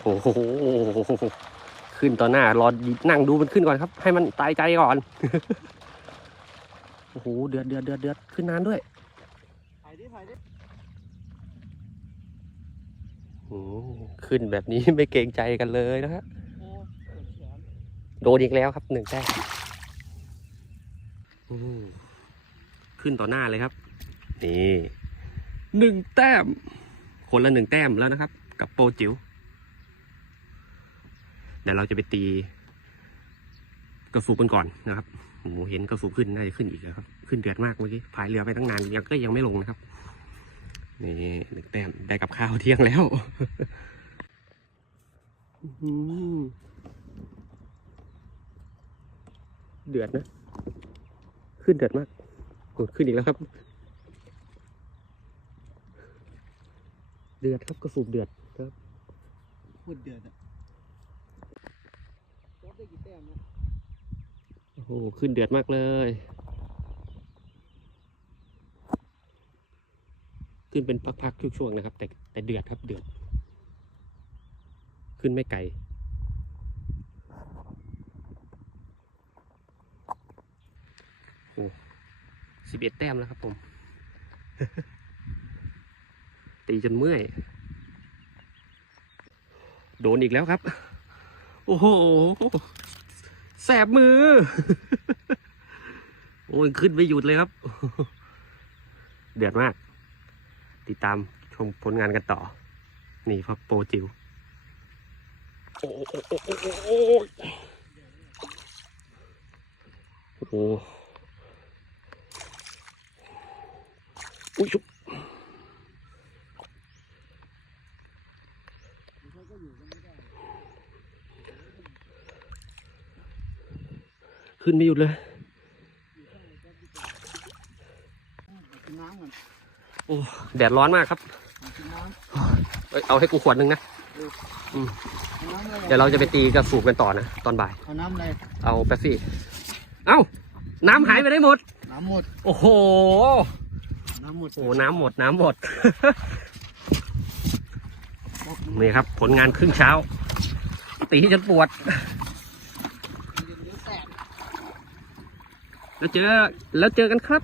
โอ้โหขึ้นต่อหน้ารอนั่งดูมันขึ้นก่อนครับ ให้มันตายใจก่อนโอ้โหเดือดเดือดเดือดเดือดขึ้นนานด้วยถ่ายดิถ่ายดิอืมขึ้นแบบนี้ไม่เกรงใจกันเลยนะฮะโอ้เจ็บแขนโดนอีกแล้วครับหนึ่งแต้มอืมขึ้นต่อหน้าเลยครับ นี่หนึ่งแต้ม คนละหนึ่งแต้มแล้วนะครับ กับโปรจิ๋ว เดี๋ยวเราจะไปตี กระสูบกันก่อนนะครับโอ้โหเห็นกระสูบขึ้นน่าจะขึ้นอีกแล้วครับ ขึ้นเดือดมากเมื่อกี้พายเรือไปตั้งนานยังก็ยังไม่ลงนะครับ นี่หนึ่งแต้มได้กับข้าวเที่ยงแล้วเดือดนะ ขึ้นเดือดมากโอ้ขึ้นอีกแล้วครับ เดือดครับกระสูบเดือดครับพูดเดือดอะโคตรได้กี่แต้มนะ โอ้โหขึ้นเดือดมากเลย ขึ้นเป็นพักๆช่วงๆนะครับ แต่แต่เดือดครับเดือด ขึ้นไม่ไกลโอ้สิบเอ็ดแต้มแล้วครับผม ตีจนเมื่อย โดนอีกแล้วครับ โอ้โห แสบมือ โอ้ยขึ้นไม่หยุดเลยครับ เดือดมาก ติดตามชมผลงานกันต่อ นี่ครับโปรจิวโอ้โอ้โอ้โอ้โอ้โอ้โอ้โหอุ้ยชุ ขึ้นไม่หยุดเลยกินน้ำก่อนโอ้แดดร้อนมากครับกินน้เอ้ยเอาให้กูขวดหนึ่งนะำเอาน้ำอะไรเดี๋ยวเราจะไปตีกระสูบกันต่อนะ ตอนบ่าย เอาน้ำอะไร เอาแป๊บซี่ เอ้า น้ำหายไปได้หมด น้ำหมด โอ้โห น้ำหมด โอ้โหน้ำหมด น้ำหมด นี่ครับ ผลงานครึ่งเช้า ตีจนปวด เดี๋ยวแตก แล้วเจอแล้วเจอกันครับ